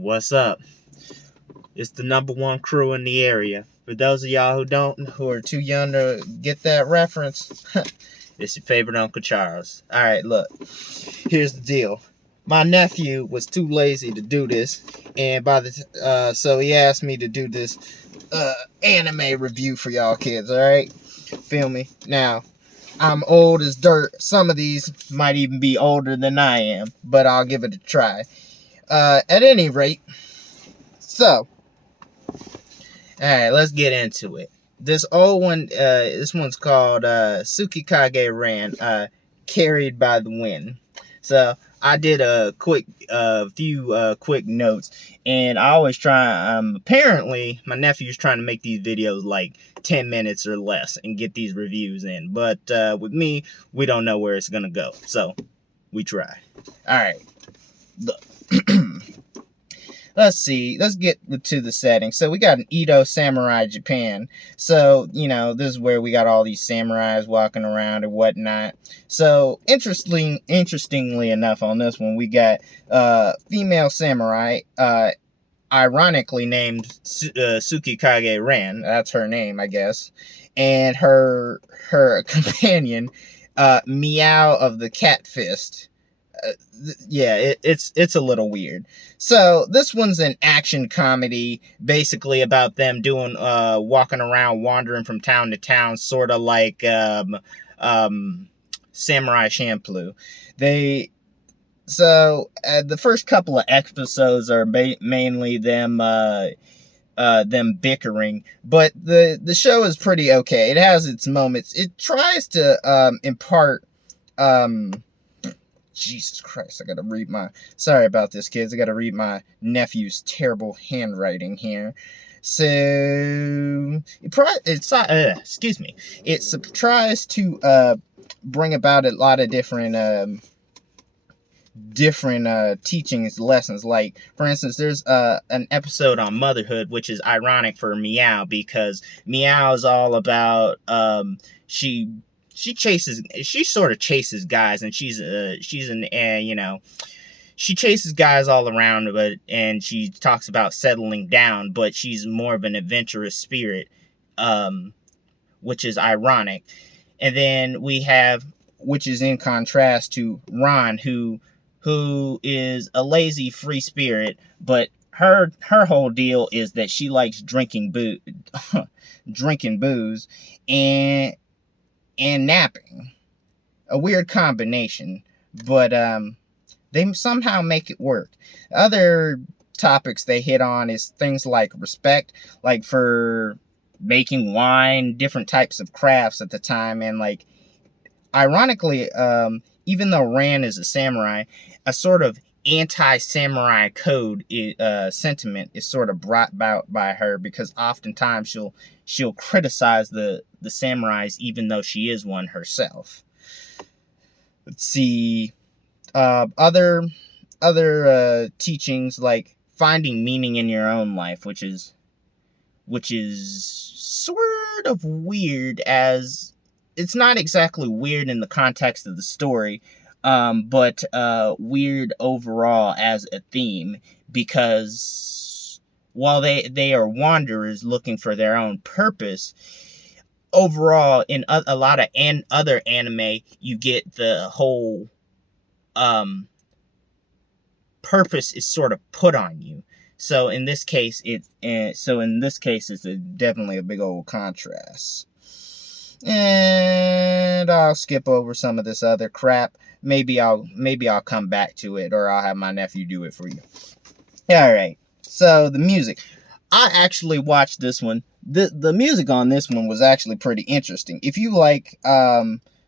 What's up? It's the number one crew in the area. For those of y'all who are too young to get that reference, it's your favorite Uncle Charles. Alright, look. Here's the deal. My nephew was too lazy to do this, and so he asked me to do this anime review for y'all kids, alright? Feel me? Now, I'm old as dirt. Some of these might even be older than I am, but I'll give it a try. At any rate, so, alright, let's get into it. This old one, this one's called Tsukikage Ran, Carried by the Wind. So, I did a few quick notes, and I always try, apparently, my nephew's trying to make these videos like 10 minutes or less and get these reviews in. But with me, we don't know where it's gonna go. So, we try. Alright, look. Let's see. Let's get to the setting. So we got an Edo samurai Japan. So, this is where we got all these samurais walking around and whatnot. So, interestingly enough on this one, we got female samurai, ironically named Tsukikage Ran. That's her name, I guess. And her companion, Meow of the Cat Fist. It's a little weird. So this one's an action comedy, basically about them doing walking around, wandering from town to town, sort of like Samurai Champloo. The first couple of episodes are mainly them bickering, but the show is pretty okay. It has its moments. It tries to impart Jesus Christ, sorry about this, kids. I gotta read my nephew's terrible handwriting here. So, it tries to bring about a lot of different teachings, lessons. Like, for instance, there's an episode on motherhood, which is ironic for Meow, because Meow is all about, she sort of chases guys, and she chases guys all around, and she talks about settling down, but she's more of an adventurous spirit, which is ironic. And then we have, which is in contrast to Ron, who is a lazy free spirit, but her whole deal is that she likes drinking booze and napping. A weird combination, but they somehow make it work. Other topics they hit on is things like respect, like for making wine, different types of crafts at the time, and like, ironically, even though Ran is a samurai, a sort of anti-samurai code sentiment is sort of brought about by her, because oftentimes she'll criticize the samurais even though she is one herself. Let's see, other teachings like finding meaning in your own life, which is sort of weird, as it's not exactly weird in the context of the story, but weird overall as a theme, because while they are wanderers looking for their own purpose, overall in a lot of other anime, you get the whole purpose is sort of put on you. So in this case, it's definitely a big old contrast. And I'll skip over some of this other crap. Maybe I'll come back to it, or I'll have my nephew do it for you. Alright, so the music. I actually watched this one. The music on this one was actually pretty interesting. If you like,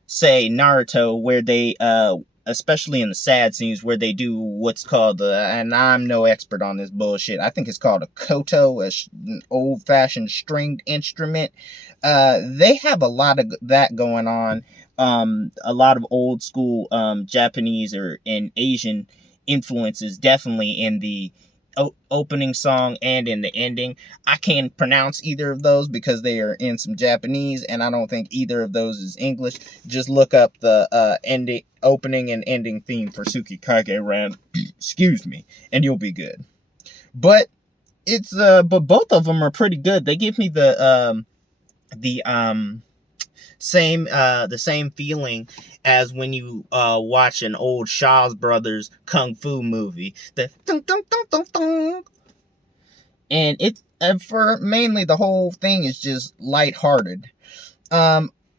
say, Naruto, where they, especially in the sad scenes, where they do what's called, and I'm no expert on this bullshit, I think it's called a koto, an old-fashioned stringed instrument. They have a lot of that going on. A lot of old school Japanese and Asian influences, definitely in the opening song and in the ending. I can't pronounce either of those because they are in some Japanese, and I don't think either of those is English. Just look up the opening and ending theme for Tsukikage Ran, excuse me, and you'll be good. But it's but both of them are pretty good. They give me the same feeling as when you watch an old Shaw's Brothers kung fu movie. The dun, dun, dun, dun, dun. And it's for mainly the whole thing is just lighthearted.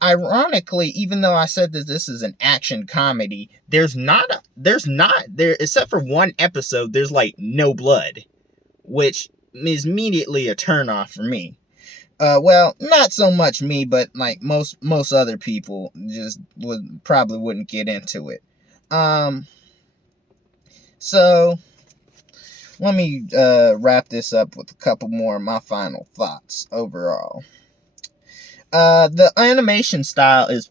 Ironically, even though I said that this is an action comedy, there's not there except for one episode. There's like no blood, which is immediately a turnoff for me. Well, not so much me, but like most other people just probably wouldn't get into it. So let me wrap this up with a couple more of my final thoughts overall. The animation style is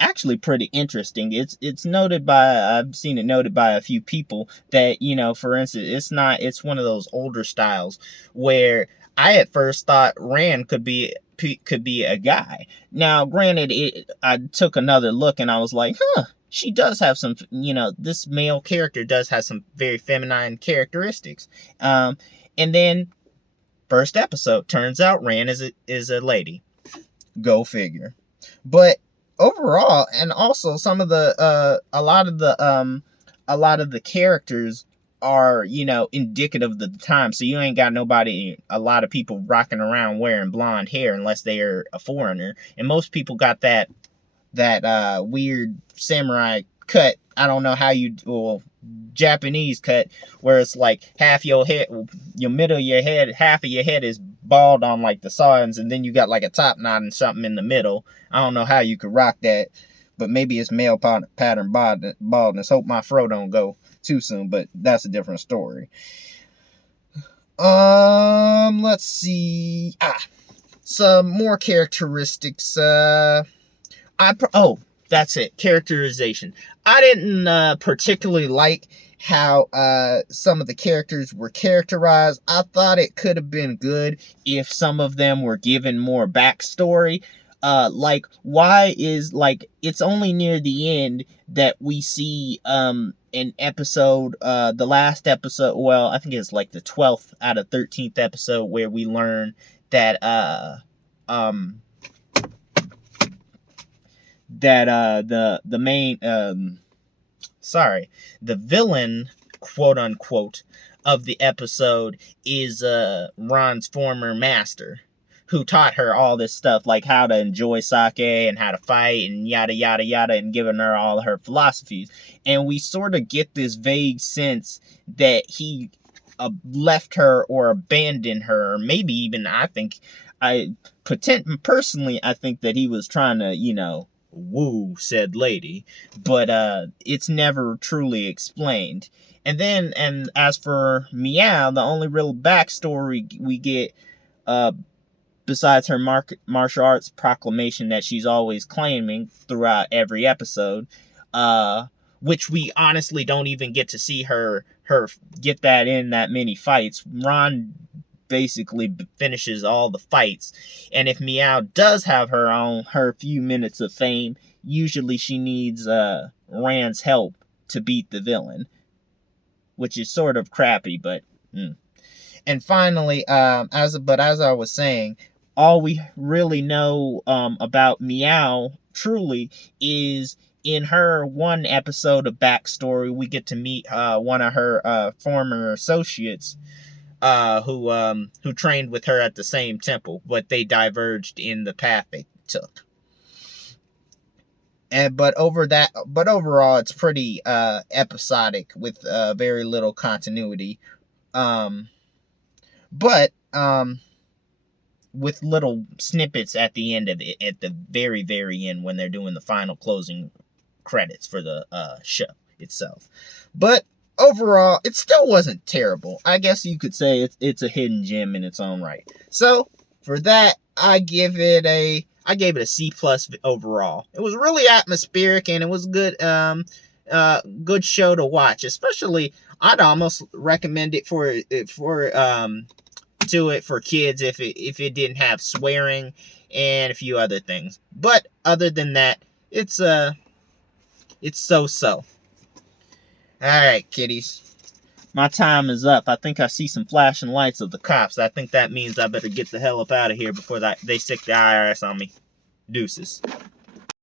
actually pretty interesting. It's noted by, I've seen it noted by a few people that, for instance, it's one of those older styles where I at first thought Rand could be a guy. Now, granted, I took another look and I was like, she does have some, this male character does have some very feminine characteristics. And then first episode turns out Rand is a lady. Go figure. But overall, and also some of the a lot of the characters are, indicative of the time. So you ain't got a lot of people rocking around wearing blonde hair unless they are a foreigner. And most people got that weird samurai cut. I don't know how Japanese cut, where it's like half your head, your middle of your head, half of your head is bald on like the sides, and then you got like a top knot and something in the middle. I don't know how you could rock that, but maybe it's male pattern baldness. Hope my fro don't go too soon, but that's a different story. Let's see. Some more characteristics. That's it. Characterization. I didn't particularly like how some of the characters were characterized. I thought it could have been good if some of them were given more backstory. Like, why is, like, it's only near the end that we see an episode, the last episode, well, I think it's like the 12th out of 13th episode, where we learn that the main the villain, quote unquote, of the episode is Ron's former master, who taught her all this stuff, like how to enjoy sake and how to fight and yada yada yada, and giving her all her philosophies. And we sort of get this vague sense that he left her or abandoned her, or maybe even I think I think that he was trying to, woo said lady, but it's never truly explained. And as for Meow, the only real backstory we get, besides her martial arts proclamation that she's always claiming throughout every episode, which we honestly don't even get to see her get that in that many fights. Ron basically finishes all the fights, and if Meow does have her few minutes of fame, usually she needs Rand's help to beat the villain, which is sort of crappy, but And finally, as I was saying, all we really know about Meow truly is in her one episode of backstory. We get to meet one of her former associates, who trained with her at the same temple, but they diverged in the path they took. But overall, it's pretty episodic with very little continuity. But with little snippets at the end of it, at the very, very end, when they're doing the final closing credits for the show itself. But overall, it still wasn't terrible. I guess you could say it's a hidden gem in its own right. So for that, I gave it a C+ overall. It was really atmospheric, and it was good show to watch. Especially, I'd almost recommend it for kids if it didn't have swearing and a few other things. But other than that, it's so-so. Alright, kiddies. My time is up. I think I see some flashing lights of the cops. I think that means I better get the hell up out of here before they stick the IRS on me. Deuces.